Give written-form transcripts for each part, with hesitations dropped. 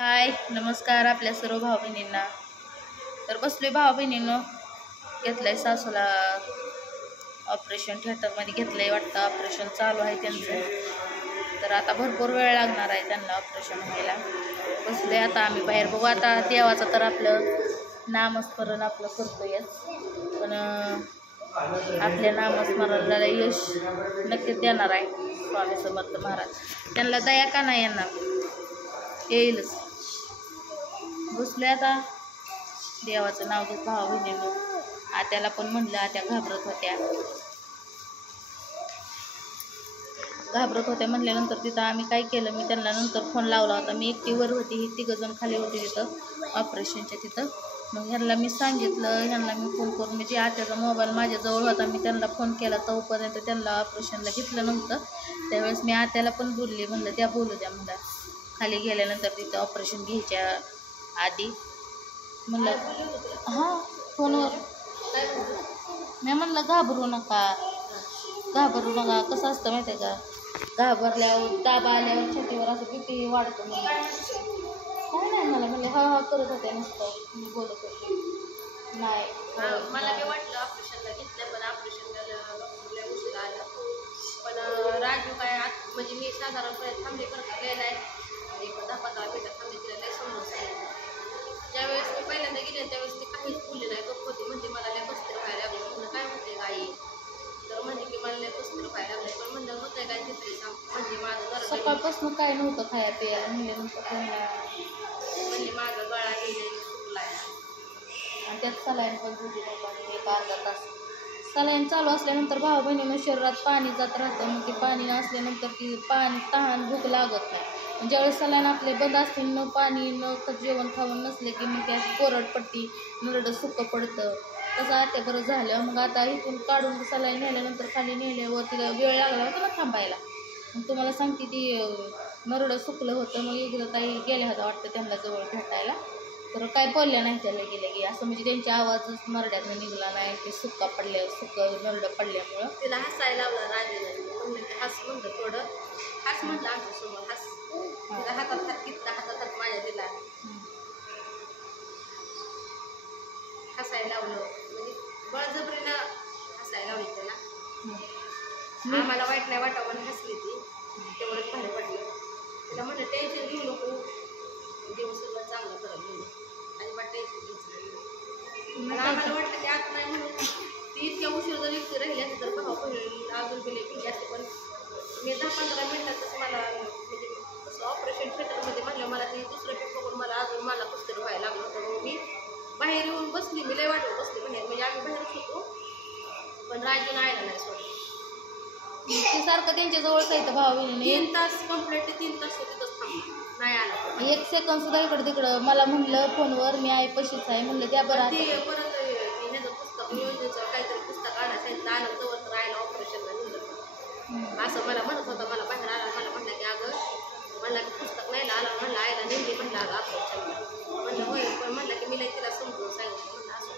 हाय नमस्कार आपल्या सर्व भाऊ बहिणींना. तर बसलोय भाऊ बहिणींनो. घेतलंय सासूला ऑपरेशन थिएटरमध्ये घेतलंय वाटतं. ऑपरेशन चालू आहे त्यांचं. तर आता भरपूर वेळ लागणार आहे त्यांना ऑपरेशन व्हायला. बसलोय आता आम्ही बाहेर. बघू आता देवाचं तर आपलं नामस्मरण आपलं करतोयच, पण आपल्या नामस्मरणाला यश नक्कीच देणार आहे स्वामी समर्थ महाराज. त्यांना दया का नाही येणार, येईलच. बसले आता देवाचं नाव घेत भावा बहिणीनं. आत्याला पण म्हणलं, आत्या घाबरत होत्या म्हणल्यानंतर तिथं आम्ही काय केलं, मी त्यांना नंतर फोन लावला होता. मी एकटी वर होती, ही तिघंजण खाली होती तिथं ऑपरेशनच्या तिथं. मग ह्यांना मी सांगितलं, ह्यांना मी फोन करून, म्हणजे आत्याचा मोबाईल माझ्याजवळ होता, मी त्यांना फोन केला. तोपर्यंत त्यांना ऑपरेशनला घेतलं नव्हतं. त्यावेळेस मी आत्याला पण बोलली, म्हणलं त्या बोलू द्या म्हणलं. खाली गेल्यानंतर तिथं ऑपरेशन घ्यायच्या आधी म्हणलं, हां फोनवर मी म्हणलं घाबरू नका. कसं असतं माहिती आहे का, घाबरल्यावर दाबा आल्यावर छातीवर असं किती वाढतं. म्हणलं काय नाही, मला म्हणले हा हा करत होते नुसतं, मी बोलत होते. नाही मला बी वाटलं ऑपरेशनला घेतलं, पण ऑपरेशनला उशीर आला. पण राजू काय म्हणजे मी साधारणपणे थांबले करता गेला आहे, एक 10-15 मिनिटं थांबले. तिला लय समजून सांगितलं. ज्यावेळेस मी पहिल्यांदा गेले त्यावेळेस ती काहीच बोलली नाही, गप्प होती. म्हणजे मला लय कसतरी व्हायला लागलं. म्हणलं काय होते गाई, तर म्हणजे की मला लय कसतरी व्हायला लागलं. पण म्हणलं होतंय काय तिथे सांग, म्हणजे माझं सकाळपासून काय नव्हतं खाया पियाला. म्हणल्यानंतर त्यांना म्हणजे माझा गळा गेले सुकलाय, आणि त्यात सलाईन पण दिली बाबा. एक अर्धा तास सलाईन चालू असल्यानंतर भावा बहिणीनं शरीरात पाणी जात राहतं. मग ते पाणी नसल्यानंतर ती पाणी तहान भूक लागत नाही. ज्यावेळेस सलाईन आपले बंद असतील, न पाणी न जेवण खाऊन नसले की मग त्या कोरड पडती, नरडं सुकं पडतं. तसं आता बरं झालं. मग आता इथून काढून सलाईन नेल्यानंतर खाली नेल्यावर तिला वेळ लागला होता ना थांबायला. मग तुम्हाला सांगते ती नरडं सुकलं होतं. मग एकदा ताई गेल्या होत्या वाटतं त्यांना जवळ भेटायला, तर काय बोलल्या नाही त्याला गेले असं, म्हणजे त्यांच्या आवाजच नरड्यातनं निघला नाही. ते सुकं नरडं पडल्यामुळं तिला हसायला लावलं राजेला. म्हणलं की हस म्हणलं, थोडं हस म्हणलं आमच्यासमोर हस. तिला हातात हात घेतला, हातात हात माझ्या दिला, हसायला लावलं. म्हणजे बळजबरीनं हसायला लावली त्याला. आम्हाला वाईट नाही वाटावं म्हणून हसली ती, तेवढंच भारी पडलं. तिला म्हणलं टेन्शन घेऊ नको, देव सगळं चांगलं करत म्हणून, अजिबात टेन्शन घ्यायचं नाही. आम्हाला वाटतं की आत नाही म्हणून ती इतक्या उशीर जर व्यक्ती राहिली असते तर भाऊ बहिणी अजून गेले गेली असते. पण मी 10-15 मिनिटातच मला म्हणजे कसं ऑपरेशन थिएटरमध्ये म्हणलं, मला ती दुसरं पीक बघून मला अजून मला कसं व्हायला लागलं होतं. मग मी बाहेर येऊन बसली, मी लय वाटत बसली म्हणजे आम्ही बाहेरच होतो. पण राजून आयला नाही सोडलं. ते सारखं त्यांच्या जवळच येतं भावा बहिणीने. 3 तास कंप्लीट, 3 तास तिथंच थांबला, नाही आला 1 सेकंद सुद्धा इकडं तिकडं. मला म्हणलं फोनवर मी आई पशीच आहे, म्हणलं त्या बरं. ते परत ह्याचं पुस्तक योजनेचं काहीतरी पुस्तक आणायचं आलं जवळ तर राहायला ऑपरेशनला निघलं असं मला म्हणत होतं. मला बाहेर आला, मला म्हणलं की अगं म्हणलं की पुस्तक नाही आलं, म्हणलं आयला नेमली, म्हणलं अगं ऑपरेशनला. म्हणलं होय, पण म्हणलं की मी तिला समजून सांगितलं. म्हणलं असं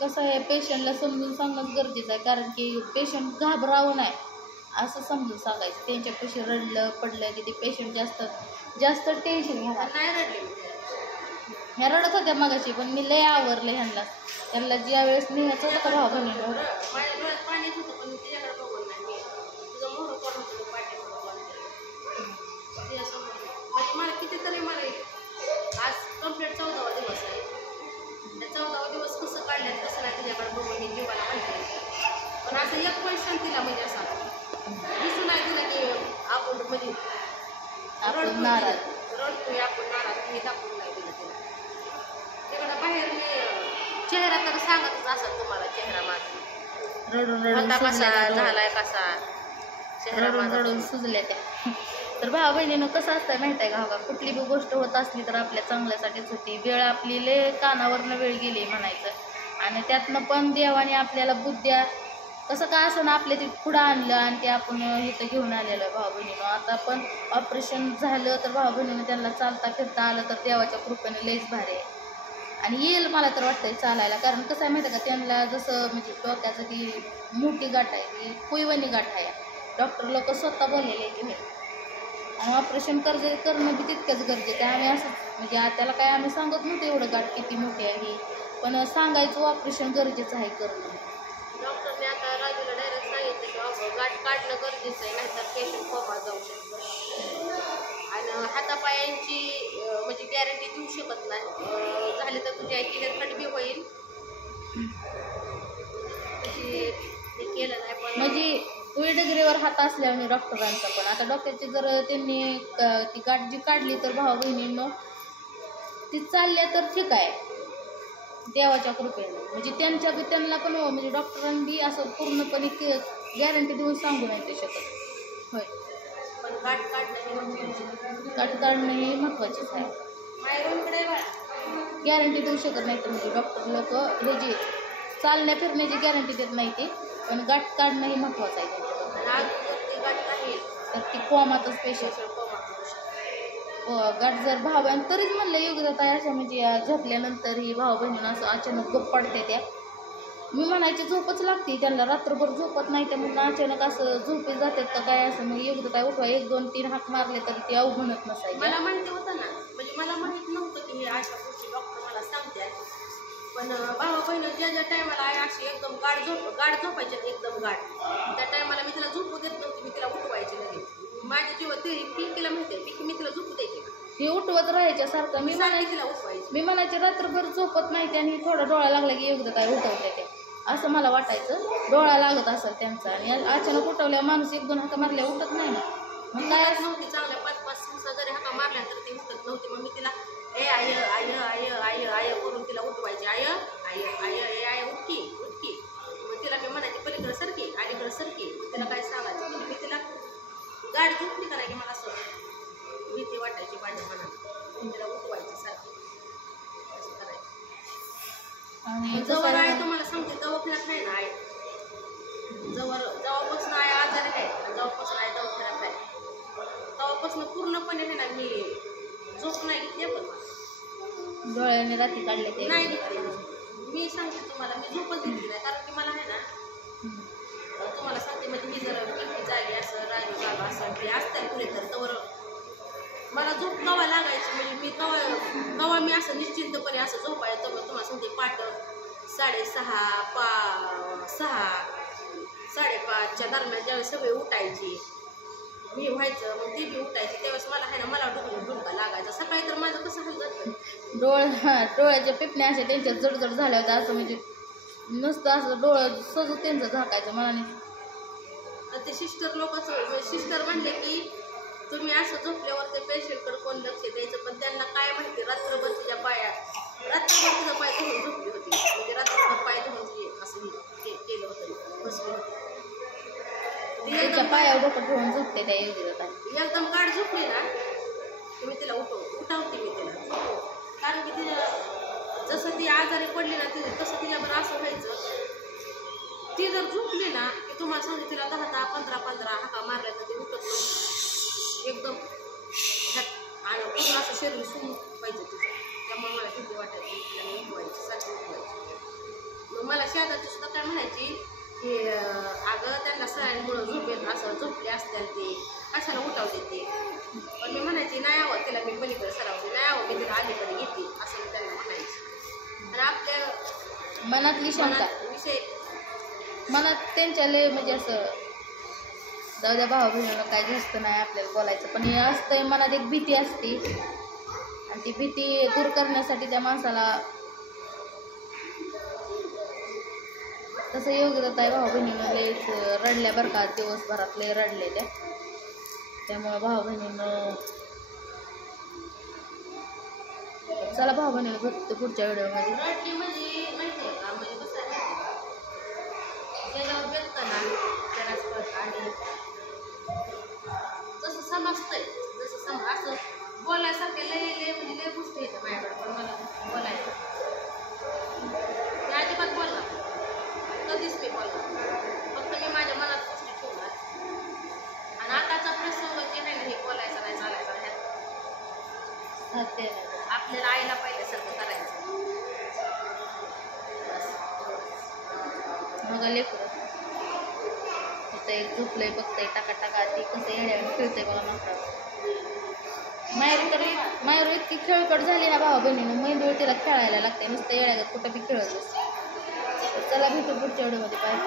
कसं आहे, पेशंटला समजून सांगणंच गरजेचं आहे. कारण की पेशंट घाबरावं नाही असं समजून सांगायचं. त्यांच्यापाशी रडलं पडलं की ते पेशंट जास्त टेन्शन घ्यायला नाही रडले. ह्या रडत होत्या मगाशी, पण मी लय आवरलं त्यांना ज्या वेळेस निघायचं होतं का भावा बहिणीला. माझ्या डोळ्यात पाणीच होतं, पण तिच्याकडे बघून नाही. मी तुझं मोहर करून होतं पाठी म्हणजे मला कितीतरी मला आज कंप्लीट 14वा दिवस आहे. त्या 14वा दिवस कसं काढल्यात कसं नाही तुझ्याकडे बघून मी जीवाला माहिती. पण असं एक पण सण तिला म्हणजे असा दिसून नाही तिला की आपण म्हणजे आपण नाराज रडतोय, आपण नाराज, मी दाखवून नाही दिलं तिला. तिकडं बाहेर मी चेहरा तर सांगतच असाल तुम्हाला, चेहरा माझा रडून कसा झालाय, कसा चेहरा रडून सुजल्या त्या. तर भावा बहिणीनं कसं असतंय माहिती आहे का, कुठली बी गोष्ट होत असली तर आपल्या चांगल्यासाठीच होती. वेळ आपली लय कानावरनं वेळ गेली म्हणायचं, आणि त्यातनं पण देवाने आपल्याला बुद्ध्या कसं का असं ना आपल्या ते पुढं आणलं, आणि ते आपण इथं घेऊन आलेलं आहे भावा बहिणीनं. आता पण ऑपरेशन झालं तर भावा बहिणीनं त्यांना चालता फिरता आलं तर देवाच्या कृपेने लयच भारी आहे. आणि येईल मला तर वाटतंय चालायला. कारण कसं आहे माहिती आहे का, त्यांना जसं म्हणजे डोक्याचं ती मोठी गाठ आहे, ती कुईवणी गाठ आहे. डॉक्टर लोक स्वतः बोललेले की आणि ऑपरेशन करणं बी तितकंच गरजेचं आहे. आम्ही असं म्हणजे त्याला काय आम्ही सांगत नव्हतो एवढं गाठ किती मोठी आहे, पण सांगायचं ऑपरेशन गरजेचं आहे करणं. डॉक्टरने आता राजूला डायरेक्ट सांगितलं की गाठ काढणं गरजेचं आहे, नाहीतर पेशंट कोमा जाऊ शकतो. आणि हातापायांची म्हणजे गॅरंटी देऊ शकत नाही. झाले तर तुझ्या क्लिअर कट बी होईल. हे केलं नाही पण म्हणजे पुढे डिग्रीवर हात असल्याने डॉक्टरांचा पण आता डॉक्टरची जर त्यांनी ती गाठ जी काढली तर भाऊ बहिणींनो ती चालल्या तर ठीक आहे देवाच्या कृपेने. म्हणजे त्यांना पण म्हणजे डॉक्टरांनी असं पूर्णपणे गॅरंटी देऊन सांगू नाही ते शकत. होय, पण गाठ काढणं गाठ काढणं हे महत्त्वाचंच आहे. गॅरंटी देऊ शकत नाही तर म्हणजे डॉक्टर लोक हे जे चालण्या फिरण्याची गॅरंटी देत नाही ते, पण गाठ काढणं हे महत्त्वाचं आहे त्यांच्याकडे. तर ती कोमातच पेशंट गाठ जर भाऊ बहीण तरीच म्हणलं योग्यता आहे अशा म्हणजे झोपल्यानंतर ही भाऊ बहिणीनं असं अचानक गप्प पडते त्या. मी म्हणायची झोपच लागते त्यांना, रात्रभर झोपत नाही त्या म्हणून अचानक असं झोपे जातात का काय असं. मग योग्यता काय उठवा 1 2 3 हाक मारले तरी ते अवघडत नसायचं. मला माहिती होतं ना, म्हणजे मला माहीत नव्हतं की हे अशा गोष्टी डॉक्टर मला सांगतात. पण भावा बहिण ज्या टायमाला आहे अशी एकदम गाठ झोपायचे एकदम गाठ, त्या टायमाला मी तिला झोपू देत नव्हती. मी तिला उठवायची लगेच. माझ्या जीवात ते पिंकीला माहिती आहे, पिंकी मी तिला झोपू द्यायची हे उठवत राहायच्या सारखं. मी तिला उठवायची. मी म्हणायचे रात्रभर झोपत नाही आणि थोडा डोळा लागला की योग्य काय उठवते ते असं मला वाटायचं. डोळा लागत असेल त्यांचा आणि अचानक उठवल्या माणूस 1 2 हाका मारल्या उठत नाही ना. मग काय नव्हती चांगल्या 5 5 6 जरी हाका मारल्या तर ती उठत नव्हती. मग मी तिला ए आय आय आय आय आय करून तिला उठवायची. आय आय आय आय आय उठकी उठकी. मग तिला मी म्हणायची पलीकडे सरकी अलीकडे सरकी. मग तिला काय सांगायचं. मी तिला गाडी झोपली का नाही की मला असं भीती वाटायची माझ्या मनात. तिला उठवायची सारखी असं करायचं. आणि जवळ आहे तुम्हाला सांगते दवाखान्यात नाही ना आहे. जेव्हापासून आहे आजारी आहे, जेव्हापासून आहे दवाखान्यात आहे तेव्हापासून पूर्णपणे आहे ना मी झोप नाही घेतली. पण डोळ्याने रात्री काढले ते नाही घेतली. मी सांगते तुम्हाला मी झोपच घेतली नाही. कारण की मला आहे ना तुम्हाला सांगते म्हणजे मी जर पिंकी जागी असं राजू जागा असं ते असतं पुढे तर मला झोप कवा लागायची. म्हणजे मी कवा मी असं निश्चिंतपणे असं झोपायचं. तेव्हा तुम्हाला सांगते 5:30 6:30च्या दरम्यान ज्यावेळेस सगळे उठायची मी व्हायचं मग ती बी उठायची त्यावेळेस मला आहे ना मला डुलका लागायचा. सकाळी तर माझं कसं हाल जातं. डोळ्याच्या पिपण्या अशा त्यांच्या जडजड झाल्या होत्या. असं म्हणजे नुसतं असं डोळं सजू त्यांचं झाकायचं मनाने. ते सिस्टर म्हणले की तुम्ही असं झोपल्यावर ते पेशंटकडे कोण लक्ष द्यायचं. पण त्यांना काय माहिती रात्रभर तिच्या तिचा पाय धरून झोपली होती. म्हणजे रात्रभर पाय धरून असं केलं होतं बसली होती. त्याच्या पायावर डोकं ठेवून झोपते त्या योग्यता. एकदम गाठ झोपली ना की मी तिला उठवते मी तिला. कारण की तिला जसं ती आजारी पडली ना तसं तिच्याबरोबर असं व्हायचं. ती जर झोपली ना की तुम्हाला सांगते तिला 10 15 हाका मारल्या तर ती उठत नव्हती एकदम आणि पूर्ण असं शरीर सून व्हायचं तिचं. त्यामुळे मला भीती वाटायची. तिला उठवायची सारखी उठवायची. मग मला शेजारची सुद्धा काय म्हणायची की अगं त्यांना सगळ्यांमुळं झोपेल असं झोपले असतील ते कशाला उठावते ते. पण मी म्हणायची नाही यावं तिला मी पलीकडे सरावते नाही यावं मी तिला अलीकडे घेते असं मी त्यांना म्हणायची. आणि आपल्या मनातली शंका विषय मनात त्यांच्या लय म्हणजे असं जाऊ द्या भाऊ बहिणीला काय जास्त नाही आपल्याला बोलायचं. पण हे असतंय मनात एक भीती असते आणि ती भीती दूर करण्यासाठी त्या माणसाला तसं योग्य जात आहे. भाऊ बहिणीनं लयच रडल्या बरं का दिवसभरात लय रडले त्या. त्यामुळं भाऊ बहिणीनं चला भाऊ बहिणीला भेटतो पुढच्या व्हिडिओमध्ये. रडली म्हणजे माहिती आहे का म्हणजे कसं आहे त्याच्यावर भेटतं ना त्यालाच कळतं. आणि जसं समजतंय जसं असं बोलायसारखे लय गोष्टी येतं माझ्याकडे. पण मला बोलायचं मी अजिबात बोलणार कधीच मी बोलणार. फक्त मी माझ्या मनात गोष्टी ठेवणार. आणि आताचा प्रसंग जे आहे ना हे बोलायचं नाही चालायचं ह्यात आपल्याला आईला पहिल्यासारखं करायचं. मग लेकरं तिथं एक झोपलंय बघतंय टाका ती कसं येण्यावर खेळतंय बघा नसतात. मायरू इतकी खेळकट झाली ना भावा बहिणीनं मैंदूळ तिला खेळायला लागते नुसतं येण्यागत कुठं बी खेळत असते. तर चला भेटू पुढच्या व्हिडिओमध्ये. बाय.